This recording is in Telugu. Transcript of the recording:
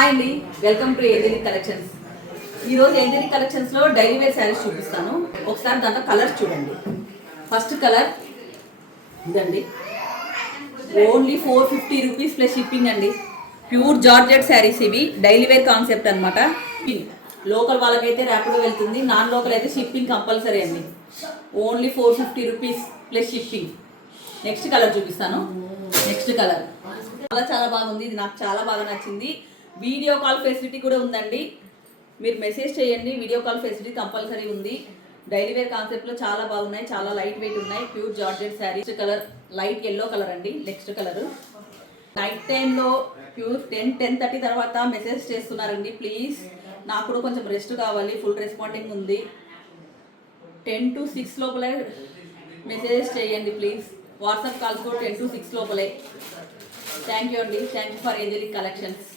హాయ్ అండి, వెల్కమ్ టు ఏంజలిక్ కలెక్షన్స్. ఈరోజు ఏంజలిక్ కలెక్షన్స్లో డైలీ వేర్ శారీస్ చూపిస్తాను. ఒకసారి దాంట్లో కలర్స్ చూడండి. ఫస్ట్ కలర్ ఇదండి, ఓన్లీ 450 రూపీస్ ప్లస్ షిప్పింగ్ అండి. ప్యూర్ జార్జెట్ శారీస్ ఇవి, డైలీ వేర్ కాన్సెప్ట్ అనమాట. లోకల్ వాళ్ళకైతే ర్యాపిడో వెళ్తుంది, నాన్ లోకల్ అయితే షిప్పింగ్ కంపల్సరీ అండి. Only 450 rupees plus shipping. Next colour చూపిస్తాను. నెక్స్ట్ కలర్ చాలా బాగుంది, ఇది నాకు చాలా బాగా నచ్చింది. వీడియో కాల్ ఫెసిలిటీ కూడా ఉందండి, మీరు మెసేజ్ చేయండి. వీడియో కాల్ ఫెసిలిటీ కంపల్సరీ ఉంది. డైలీ వేర్ కాన్సెప్ట్లో చాలా బాగున్నాయి, చాలా లైట్ వెయిట్ ఉన్నాయి. Pure georgette sari. Colour light yellow colour అండి. నెక్స్ట్ కలర్ నైట్ టైంలో ప్యూర్ 10-10:30 తర్వాత మెసేజ్ చేస్తున్నారండి. ప్లీజ్, నాకు కూడా కొంచెం రెస్ట్ కావాలి. ఫుల్ రెస్పాండింగ్ ఉంది. 10 to 6 లోపలే మెసేజ్ చేయండి ప్లీజ్. వాట్సాప్ కాల్స్ కూడా 10 to 6 లోపలే. థ్యాంక్ యూ అండి. Thank you for angelic collections.